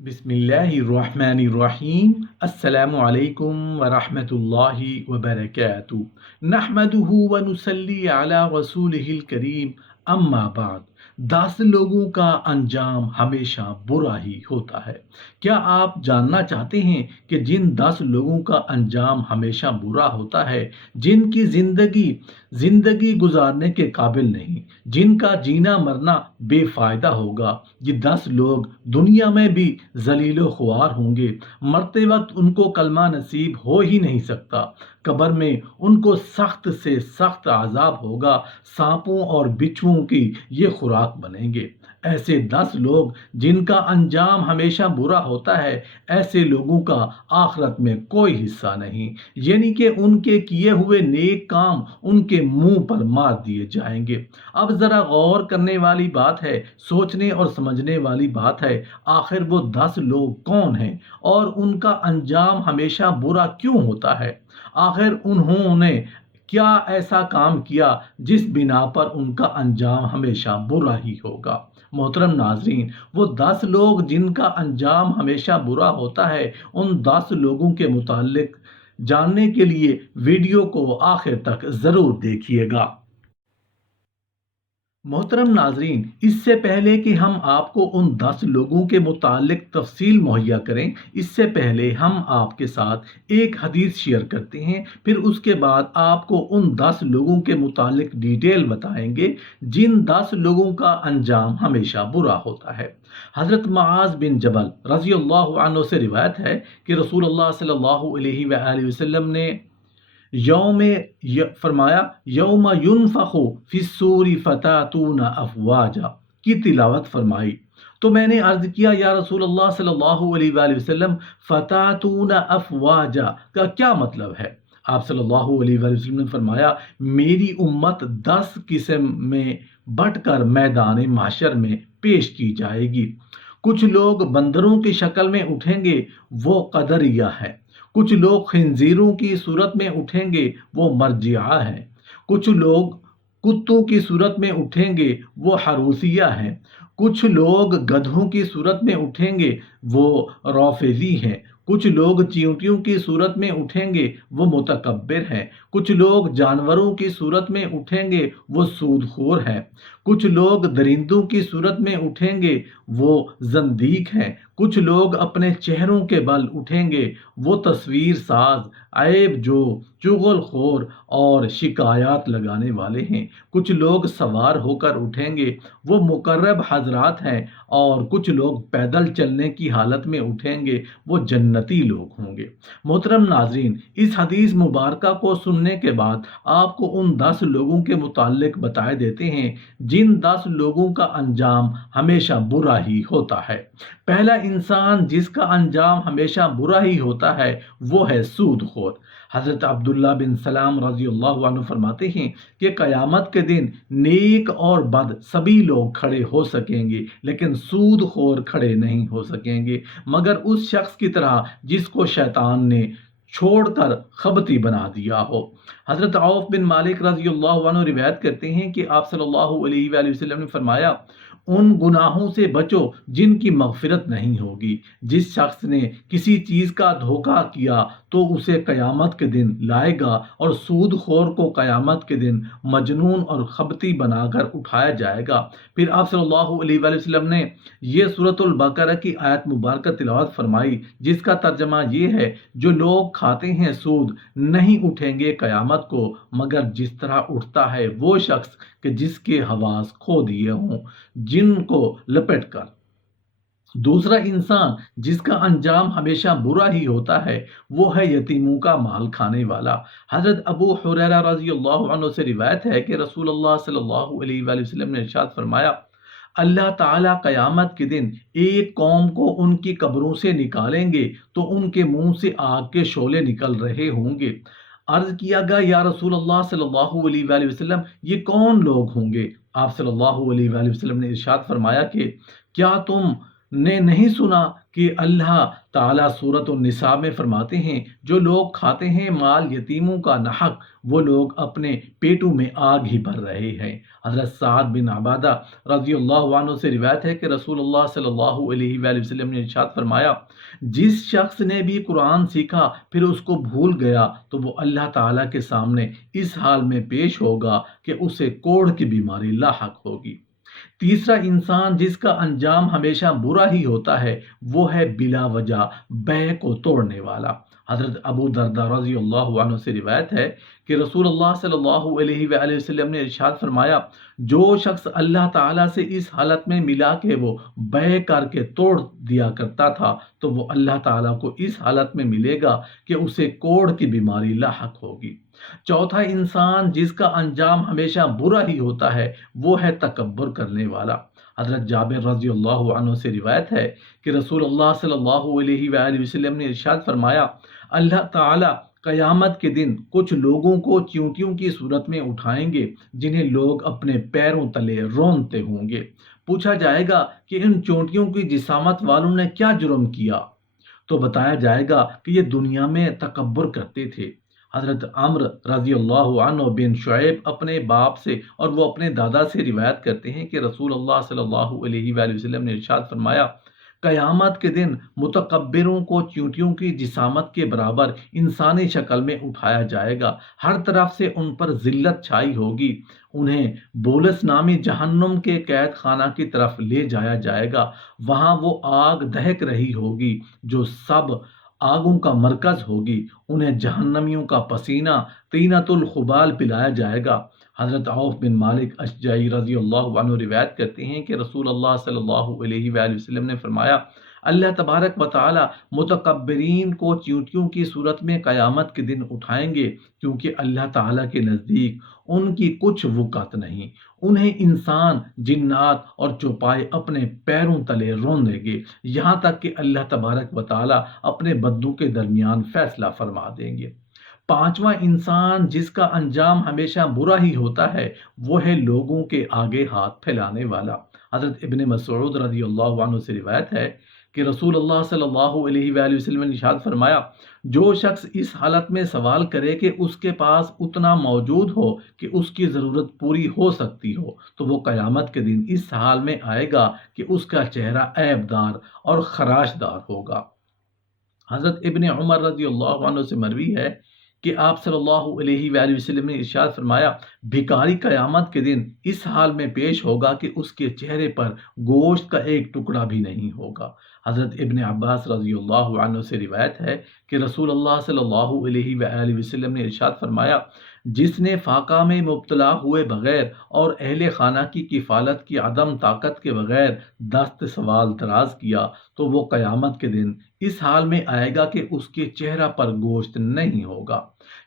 بسم اللہ الرحمن الرحیم۔ السلام علیکم ورحمۃ اللہ وبرکاتہ۔ نحمدہ ونصلی علی رسولہ الکریم، اما بعد۔ 10 لوگوں کا انجام ہمیشہ برا ہی ہوتا ہے۔ کیا آپ جاننا چاہتے ہیں کہ جن 10 لوگوں کا انجام ہمیشہ برا ہوتا ہے، جن کی زندگی گزارنے کے قابل نہیں، جن کا جینا مرنا بے فائدہ ہوگا، یہ 10 لوگ دنیا میں بھی ذلیل و خوار ہوں گے۔ مرتے وقت ان کو کلمہ نصیب ہو ہی نہیں سکتا۔ قبر میں ان کو سخت سے سخت عذاب ہوگا، سانپوں اور بچھوؤں کی یہ خوراک بنیں گے۔ ایسے 10 لوگ جن کا انجام ہمیشہ برا ہوتا ہے، ایسے لوگوں کا آخرت میں کوئی حصہ نہیں، یعنی کہ ان کے کیے ہوئے نیک کام ان کے منہ پر مار دیے جائیں گے۔ اب ذرا غور کرنے والی بات ہے، سوچنے اور سمجھنے والی بات ہے، آخر وہ 10 لوگ کون ہیں اور ان کا انجام ہمیشہ برا کیوں ہوتا ہے؟ آخر انہوں نے کیا ایسا کام کیا جس بنا پر ان کا انجام ہمیشہ برا ہی ہوگا؟ محترم ناظرین، وہ 10 لوگ جن کا انجام ہمیشہ برا ہوتا ہے، ان 10 لوگوں کے متعلق جاننے کے لیے ویڈیو کو آخر تک ضرور دیکھیے گا۔ محترم ناظرین، اس سے پہلے کہ ہم آپ کو ان 10 لوگوں کے متعلق تفصیل مہیا کریں، اس سے پہلے ہم آپ کے ساتھ ایک حدیث شیئر کرتے ہیں، پھر اس کے بعد آپ کو ان 10 لوگوں کے متعلق ڈیٹیل بتائیں گے جن 10 لوگوں کا انجام ہمیشہ برا ہوتا ہے۔ حضرت معاذ بن جبل رضی اللہ عنہ سے روایت ہے کہ رسول اللہ صلی اللہ علیہ وآلہ وسلم نے فرمایا یوم ینفخ فی الصور فتاتون افواجا کی تلاوت فرمائی، تو میں نے عرض کیا یا رسول اللہ صلی اللہ علیہ وآلہ وسلم، فتاتون افواجا کا کیا مطلب ہے؟ آپ صلی اللہ علیہ وآلہ وسلم نے فرمایا، میری امت 10 قسم میں بٹ کر میدان محشر میں پیش کی جائے گی۔ کچھ لوگ بندروں کی شکل میں اٹھیں گے، وہ قدریہ ہے۔ کچھ لوگ خنزیروں کی صورت میں اٹھیں گے، وہ مرجعہ ہیں۔ کچھ لوگ کتوں کی صورت میں اٹھیں گے، وہ حروثیہ ہیں۔ کچھ لوگ گدھوں کی صورت میں اٹھیں گے، وہ رافضی ہیں۔ کچھ لوگ چیونٹیوں کی صورت میں اٹھیں گے، وہ متکبر ہیں۔ کچھ لوگ جانوروں کی صورت میں اٹھیں گے، وہ سود خور ہیں۔ کچھ لوگ درندوں کی صورت میں اٹھیں گے، وہ زندیق ہیں۔ کچھ لوگ اپنے چہروں کے بل اٹھیں گے، وہ تصویر ساز، عیب جو، چغل خور اور شکایات لگانے والے ہیں۔ کچھ لوگ سوار ہو کر اٹھیں گے، وہ مقرب حضرات ہیں، اور کچھ لوگ پیدل چلنے کی حالت میں اٹھیں گے، وہ جنتی لوگ ہوں گے۔ محترم ناظرین، اس حدیث مبارکہ کو سننے کے بعد آپ کو ان 10 لوگوں کے متعلق بتائے دیتے ہیں جن 10 لوگوں کا انجام ہمیشہ برا ہی ہوتا ہے۔ پہلا انسان جس کا انجام ہمیشہ برا ہی ہوتا ہے، وہ ہے سود خور۔ حضرت عبداللہ بن سلام رضی اللہ عنہ فرماتے ہیں کہ قیامت کے دن نیک اور بد سبھی لوگ کھڑے ہو سکیں گے، لیکن سود خور کھڑے نہیں ہو سکیں گے، مگر اس شخص کی طرح جس کو شیطان نے چھوڑ کر خبتی بنا دیا ہو۔ حضرت عوف بن مالک رضی اللہ عنہ روایت کرتے ہیں کہ آپ صلی اللہ علیہ وآلہ وسلم نے فرمایا، ان گناہوں سے بچو جن کی مغفرت نہیں ہوگی۔ جس شخص نے کسی چیز کا دھوکہ کیا تو اسے قیامت کے دن لائے گا، اور سود خور کو قیامت کے دن مجنون اور خبتی بنا کر اٹھایا جائے گا۔ پھر آپ صلی اللہ علیہ وآلہ وسلم نے یہ سورۃ البقرہ کی آیت مبارکہ تلاوت فرمائی، جس کا ترجمہ یہ ہے، جو لوگ کھاتے ہیں سود نہیں اٹھیں گے قیامت کو، مگر جس طرح اٹھتا ہے وہ شخص کہ جس کے حواس کھو دیے ہوں، جن کو لپٹ کر۔ دوسرا انسان جس کا انجام ہمیشہ برا ہی ہوتا ہے، وہ ہے یتیموں کا مال کھانے والا۔ حضرت ابو ہریرہ رضی اللہ عنہ سے روایت ہے کہ رسول اللہ صلی اللہ علیہ وآلہ وسلم نے ارشاد فرمایا، اللہ تعالیٰ قیامت کے دن ایک قوم کو ان کی قبروں سے نکالیں گے تو ان کے منہ سے آگ کے شعلے نکل رہے ہوں گے۔ عرض کیا گیا یا رسول اللہ صلی اللہ علیہ وآلہ وسلم، یہ کون لوگ ہوں گے؟ آپ صلی اللہ علیہ وآلہ وسلم نے ارشاد فرمایا کہ کیا تم نے نہیں سنا کہ اللہ تعالیٰ سورۃ النساء میں فرماتے ہیں جو لوگ کھاتے ہیں مال یتیموں کا ناحق وہ لوگ اپنے پیٹوں میں آگ ہی بھر رہے ہیں۔ حضرت سعد بن عبادہ رضی اللہ عنہ سے روایت ہے کہ رسول اللہ صلی اللہ علیہ وآلہ وسلم نے ارشاد فرمایا جس شخص نے بھی قرآن سیکھا پھر اس کو بھول گیا تو وہ اللہ تعالیٰ کے سامنے اس حال میں پیش ہوگا کہ اسے کوڑھ کی بیماری لاحق ہوگی۔ تیسرا انسان جس کا انجام ہمیشہ برا ہی ہوتا ہے وہ ہے بلا وجہ بیع کو توڑنے والا۔ حضرت ابو درداء رضی اللہ عنہ سے روایت ہے کہ رسول اللہ صلی اللہ علیہ وآلہ وسلم نے ارشاد فرمایا جو شخص اللہ تعالیٰ سے اس حالت میں ملا کہ وہ بیع کر کے توڑ دیا کرتا تھا تو وہ اللہ تعالیٰ کو اس حالت میں ملے گا کہ اسے کوڑھ کی بیماری لاحق ہوگی۔ چوتھا انسان جس کا انجام ہمیشہ برا ہی ہوتا ہے وہ ہے تکبر کرنے والا۔ حضرت جابر رضی اللہ عنہ سے روایت ہے کہ رسول اللہ صلی اللہ علیہ وآلہ وسلم نے ارشاد فرمایا اللہ تعالیٰ قیامت کے دن کچھ لوگوں کو چیونٹیوں کی صورت میں اٹھائیں گے جنہیں لوگ اپنے پیروں تلے رونتے ہوں گے۔ پوچھا جائے گا کہ ان چونٹیوں کی جسامت والوں نے کیا جرم کیا، تو بتایا جائے گا کہ یہ دنیا میں تکبر کرتے تھے۔ حضرت عمر رضی اللہ عنہ بن شعیب اپنے باپ سے اور وہ اپنے دادا سے روایت کرتے ہیں کہ رسول اللہ صلی اللہ علیہ وآلہ وسلم نے ارشاد فرمایا قیامت کے دن متکبروں کو چیونٹیوں کی جسامت کے برابر انسانی شکل میں اٹھایا جائے گا، ہر طرف سے ان پر ذلت چھائی ہوگی، انہیں بولس نامی جہنم کے قید خانہ کی طرف لے جایا جائے گا، وہاں وہ آگ دہک رہی ہوگی جو سب آگوں کا مرکز ہوگی، انہیں جہنمیوں کا پسینہ طینۃ الخبال پلایا جائے گا۔ حضرت عوف بن مالک اشجعی رضی اللہ عنہ روایت کرتے ہیں کہ رسول اللہ صلی اللہ علیہ وآلہ وسلم نے فرمایا اللہ تبارک و تعالی متکبرین کو چیونٹیوں کی صورت میں قیامت کے دن اٹھائیں گے کیونکہ اللہ تعالیٰ کے نزدیک ان کی کچھ وقت نہیں، انہیں انسان جنات اور چوپائے اپنے پیروں تلے رون دیں گے یہاں تک کہ اللہ تبارک و تعالی اپنے بندوں کے درمیان فیصلہ فرما دیں گے۔ پانچواں انسان جس کا انجام ہمیشہ برا ہی ہوتا ہے وہ ہے لوگوں کے آگے ہاتھ پھیلانے والا۔ حضرت ابن مسعود رضی اللہ عنہ سے روایت ہے کہ رسول اللہ صلی اللہ علیہ وآلہ وسلم نے ارشاد فرمایا جو شخص اس حالت میں سوال کرے کہ اس کے پاس اتنا موجود ہو کہ اس کی ضرورت پوری ہو سکتی ہو تو وہ قیامت کے دن اس حال میں آئے گا کہ اس کا چہرہ عیب دار اور خراش دار ہوگا۔ حضرت ابن عمر رضی اللہ عنہ سے مروی ہے کہ آپ صلی اللہ علیہ وآلہ وسلم نے ارشاد فرمایا بھکاری قیامت کے دن اس حال میں پیش ہوگا کہ اس کے چہرے پر گوشت کا ایک ٹکڑا بھی نہیں ہوگا۔ حضرت ابن عباس رضی اللہ عنہ سے روایت ہے کہ رسول اللہ صلی اللہ علیہ وآلہ وسلم نے ارشاد فرمایا جس نے فاقہ میں مبتلا ہوئے بغیر اور اہل خانہ کی کفالت کی عدم طاقت کے بغیر دست سوال دراز کیا تو وہ قیامت کے دن اس حال میں آئے گا کہ اس کے چہرہ پر گوشت نہیں ہوگا۔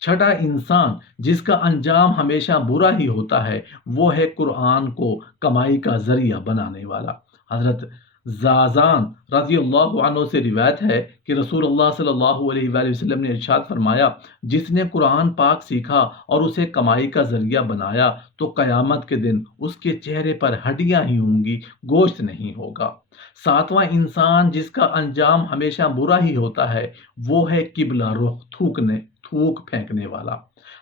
چھٹا انسان جس کا انجام ہمیشہ برا ہی ہوتا ہے وہ ہے قرآن کو کمائی کا ذریعہ بنانے والا۔ حضرت زازان رضی اللہ عنہ سے روایت ہے کہ رسول اللہ صلی اللہ علیہ وآلہ وسلم نے ارشاد فرمایا جس نے قرآن پاک سیکھا اور اسے کمائی کا ذریعہ بنایا تو قیامت کے دن اس کے چہرے پر ہڈیاں ہی ہوں گی، گوشت نہیں ہوگا۔ ساتواں انسان جس کا انجام ہمیشہ برا ہی ہوتا ہے وہ ہے قبلہ رخ تھوک پھینکنے والا۔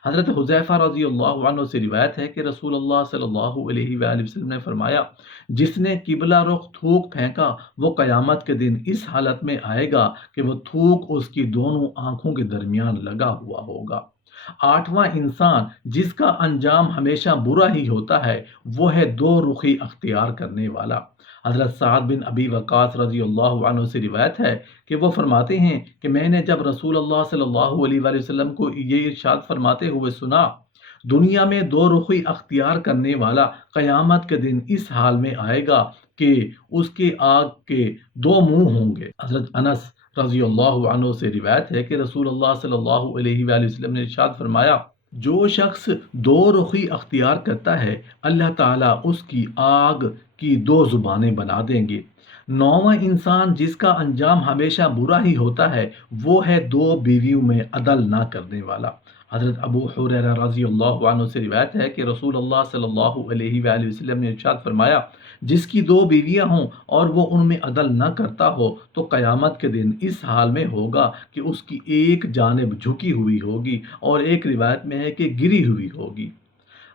حضرت حذیفہ رضی اللہ عنہ سے روایت ہے کہ رسول اللہ صلی اللہ علیہ وآلہ وسلم نے فرمایا جس نے قبلہ رخ تھوک پھینکا وہ قیامت کے دن اس حالت میں آئے گا کہ وہ تھوک اس کی دونوں آنکھوں کے درمیان لگا ہوا ہوگا۔ آٹھواں انسان جس کا انجام ہمیشہ برا ہی ہوتا ہے وہ ہے دو رخی اختیار کرنے والا۔ حضرت سعد بن ابی وقاص رضی اللہ عنہ سے روایت ہے کہ وہ فرماتے ہیں کہ میں نے جب رسول اللہ صلی اللہ علیہ وآلہ وسلم کو یہ ارشاد فرماتے ہوئے سنا دنیا میں دو رخی اختیار کرنے والا قیامت کے دن اس حال میں آئے گا کہ اس کے آگ کے دو منہ ہوں گے۔ حضرت انس رضی اللہ عنہ سے روایت ہے کہ رسول اللہ صلی اللہ علیہ وآلہ وسلم نے ارشاد فرمایا جو شخص دو رخی اختیار کرتا ہے اللہ تعالیٰ اس کی آگ کی دو زبانیں بنا دیں گے۔ نوواں انسان جس کا انجام ہمیشہ برا ہی ہوتا ہے وہ ہے دو بیویوں میں عدل نہ کرنے والا۔ حضرت ابو حریرہ رضی اللہ عنہ سے روایت ہے کہ رسول اللہ صلی اللہ علیہ وآلہ وسلم نے ارشاد فرمایا جس کی دو بیویاں ہوں اور وہ ان میں عدل نہ کرتا ہو تو قیامت کے دن اس حال میں ہوگا کہ اس کی ایک جانب جھکی ہوئی ہوگی اور ایک روایت میں ہے کہ گری ہوئی ہوگی۔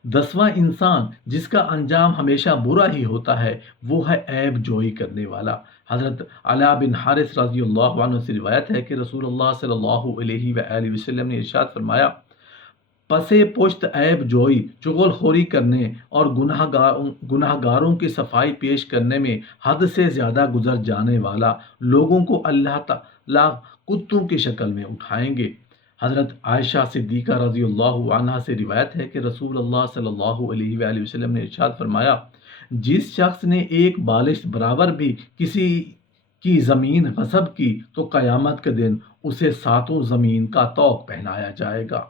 10واں انسان جس کا انجام ہمیشہ برا ہی ہوتا ہے وہ ہے عیب جوئی کرنے والا۔ حضرت علا بن حارث رضی اللہ عنہ سے روایت ہے کہ رسول اللہ صلی اللہ علیہ وآلہ وسلم نے ارشاد فرمایا، پسے پشت عیب جوئی، چغل خوری کرنے اور گناہ گاروں کی صفائی پیش کرنے میں حد سے زیادہ گزر جانے والا لوگوں کو اللہ تعالیٰ کتوں کی شکل میں اٹھائیں گے۔ حضرت عائشہ صدیقہ رضی اللہ عنہا سے روایت ہے کہ رسول اللہ صلی اللہ علیہ وآلہ وسلم نے ارشاد فرمایا، جس شخص نے ایک بالشت برابر بھی کسی کی زمین غصب کی تو قیامت کے دن اسے ساتوں زمین کا طوق پہنایا جائے گا۔